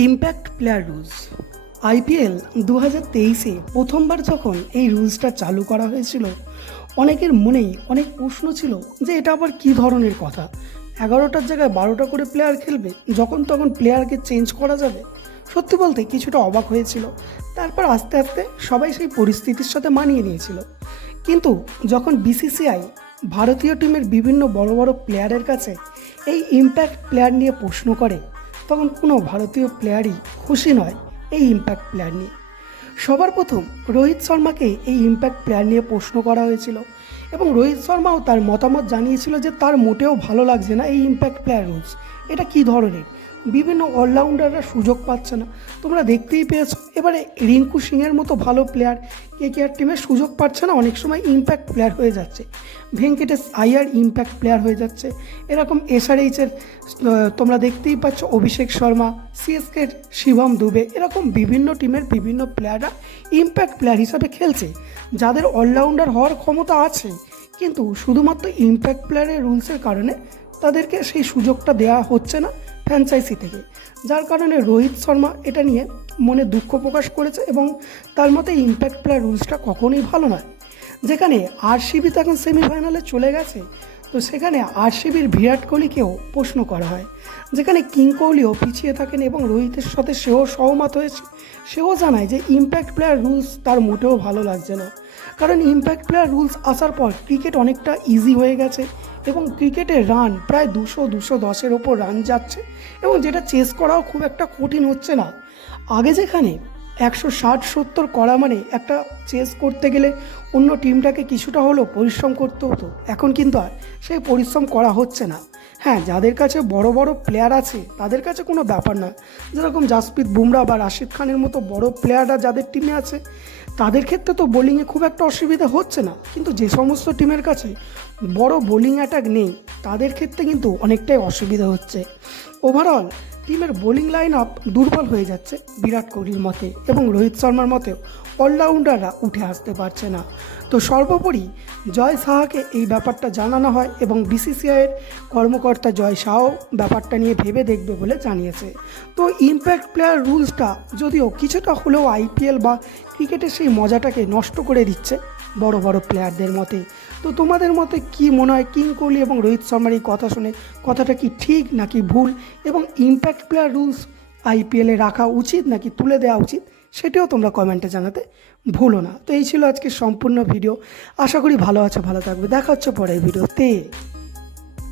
Impact player rules IPL 2023-এ প্রথমবার যখন এই রুলসটা চালু করা হয়েছিল, অনেকের মনেই অনেক প্রশ্ন ছিল যে এটা আবার কী ধরনের কথা। 11টার জায়গায় 12টা করে প্লেয়ার খেলবে, যখন তখন প্লেয়ারকে চেঞ্জ করা যাবে। সত্যি বলতে কিছুটা অবাক হয়েছিল। তারপর আস্তে আস্তে সবাই সেই পরিস্থিতির সাথে মানিয়ে নিয়েছিল। কিন্তু যখন বিসিসিআই ভারতীয় টিমের বিভিন্ন বড় বড় প্লেয়ারের কাছে এই ইম্প্যাক্ট প্লেয়ার নিয়ে প্রশ্ন করে, তখন কোনো ভারতীয় প্লেয়ারই খুশি নয় এই ইম্প্যাক্ট প্লেয়ার নিয়ে। সবার প্রথম রোহিত শর্মাকে এই ইম্প্যাক্ট প্লেয়ার নিয়ে প্রশ্ন করা হয়েছিল এবং রোহিত শর্মাও তার মতামত জানিয়েছিল যে তার মোটেও ভালো লাগছে না এই ইম্প্যাক্ট প্লেয়ার রুলস। এটা কী ধরনের, বিভিন্ন অলরাউন্ডাররা সুযোগ পাচ্ছে না। তোমরা দেখতেই পেয়েছো এবারে রিঙ্কু সিংয়ের মতো ভালো প্লেয়ার কেকেআর টিমে সুযোগ পাচ্ছে না, অনেক সময় ইম্প্যাক্ট প্লেয়ার হয়ে যাচ্ছে। ভেঙ্কটেশ আইয়ার ইম্প্যাক্ট প্লেয়ার হয়ে যাচ্ছে। এরকম এসআরএইচের তোমরা দেখতেই পাচ্ছ অভিষেক শর্মা, সিএসকের শিবম দুবে, এরকম বিভিন্ন টিমের বিভিন্ন প্লেয়াররা ইম্প্যাক্ট প্লেয়ার হিসাবে খেলছে, যাদের অলরাউন্ডার হওয়ার ক্ষমতা আছে, কিন্তু শুধুমাত্র ইম্প্যাক্ট প্লেয়ারের রুলসের কারণে তাদেরকে সেই সুযোগটা দেওয়া হচ্ছে না ফ্র্যাঞ্চাইজি থেকে। যার কারণে রোহিত শর্মা এটা নিয়ে মনে দুঃখ প্রকাশ করেছে এবং তার মতে ইম্প্যাক্ট প্লেয়ার রুলসটা কখনোই ভালো নয়। যেখানে আরসিবি তখন সেমিফাইনালে চলে গেছে, তো সেখানে আরসিবির বিরাট কোহলিকেও প্রশ্ন করা হয়, যেখানে কিং কোহলিও পিছিয়ে থাকেন এবং রোহিতের সাথে সেও সহমত হয়েছে। সেও জানায় যে ইম্প্যাক্ট প্লেয়ার রুলস তার মোটেও ভালো লাগছে না, কারণ ইম্প্যাক্ট প্লেয়ার রুলস আসার পর ক্রিকেট অনেকটা ইজি হয়ে গেছে এবং ক্রিকেটের রান প্রায় 200-210-এর ওপর রান যাচ্ছে এবং যেটা চেস করাও খুব একটা কঠিন হচ্ছে না। আগে যেখানে 160-70 করা মানে একটা চেস করতে গেলে অন্য টিমটাকে কিছুটা হলেও পরিশ্রম করতে হতো, এখন কিন্তু আর সেই পরিশ্রম করা হচ্ছে না। হ্যাঁ, যাদের কাছে বড় বড় প্লেয়ার আছে তাদের কাছে কোনো ব্যাপার না, যেরকম জাসপ্রীত বুমরা বা রাশিদ খানের মতো বড় প্লেয়াররা যাদের টিমে আছে তাদের ক্ষেত্রে তো বোলিংয়ে খুব একটা অসুবিধা হচ্ছে না। কিন্তু যে সমস্ত টিমের কাছে বড় বোলিং অ্যাটাক নেই তাদের ক্ষেত্রে কিন্তু অনেকটাই অসুবিধা হচ্ছে। ওভারঅল টিমের বোলিং লাইন আপ দুর্বল হয়ে যাচ্ছে বিরাট কোহলির মতে এবং রোহিত শর্মার মতেও অলরাউন্ডাররা উঠে আসতে পারছে না। তো সর্বোপরি জয় সাহাকে এই ব্যাপারটা জানানো হয় এবং বিসিসিআইয়ের কর্মকর্তা জয় শাহও ব্যাপারটা নিয়ে ভেবে দেখবে বলে জানিয়েছে। তো ইম্প্যাক্ট প্লেয়ার রুলসটা যদিও কিছুটা হলেও আইপিএল বা ক্রিকেটের সেই মজাটাকে নষ্ট করে দিচ্ছে বড় বড় প্লেয়ারদের মতে। তো তোমাদের মতে কি মনে হয়, কিং কোহলি এবং রোহিত শর্মার এই কথা শুনে কথাটা কি ঠিক নাকি ভুল, এবং ইম্প্যাক্ট প্লেয়ার রুলস আইপিএলে রাখা উচিত নাকি তুলে দেওয়া উচিত, সেটাও তোমরা কমেন্টে জানাতে ভুলো না। তো এই ছিল আজকের সম্পূর্ণ ভিডিও। আশা করি ভালো আছো, ভালো থাকবে। দেখা হচ্ছে পরের ভিডিওতে।